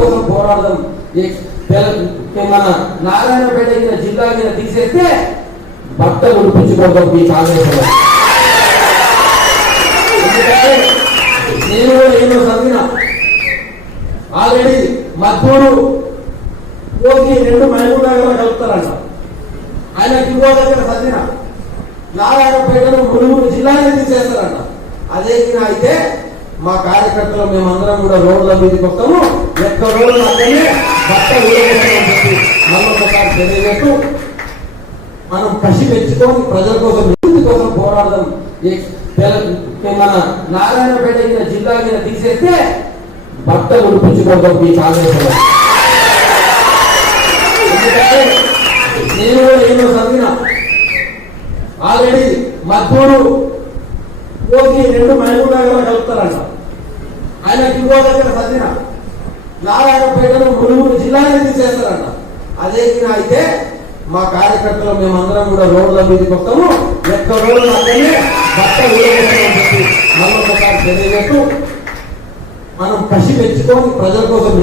కోసం పోరాడదాం. మన నారాయణపేట జిల్లా మీద తీసేస్తే బట్టలు ఉడిపించుకోవడం ఈ కాంగ్రెస్. నేను కూడా ఏమో చదివిన ఆల్రెడీ మద్దూరు పోగి 2 మహబూబ్ నగర్ కలుపుతారంట. ఆయనకి ఇంకో దగ్గర చదివిన నారాయణపేటను ములుగురు జిల్లానే తీసేస్తారంట. అదే అయితే మా కార్యకర్తలు మేమందరం కూడా రోడ్ల మీదకి వస్తాము. ఎక్కడ రోజులు అక్కడే బట్ట ఊరేగించమని చెప్పి మరొకసారి తెలియజేస్తూ మనం కసి పెంచుకొని ప్రజల కోసం కోసం పోరాడదాం. మన నారాయణపేట జిల్లా మీద తీసేస్తే బట్టలు ఉడిపించుకోవడం ఈ కాంగ్రెస్. నేను కూడా ఏమో చదివిన ఆల్రెడీ మద్దూరు పోగి 2 మహబూబ్ నగర్ కలుపుతారంట. ఆయనకి ఇంకో దగ్గర చదివిన నారాయణపేటను ములుగురు జిల్లానే తీసేస్తారంట. అదే అయితే మా కార్యకర్తలు మేమందరం కూడా రోడ్ల మీదకి వస్తాము. ఎక్కడ రోజులు అక్కడే బట్ట ఊరేగించమని చెప్పి మరొకసారి తెలియజేస్తూ మనం కసి పెంచుకొని ప్రజల కోసం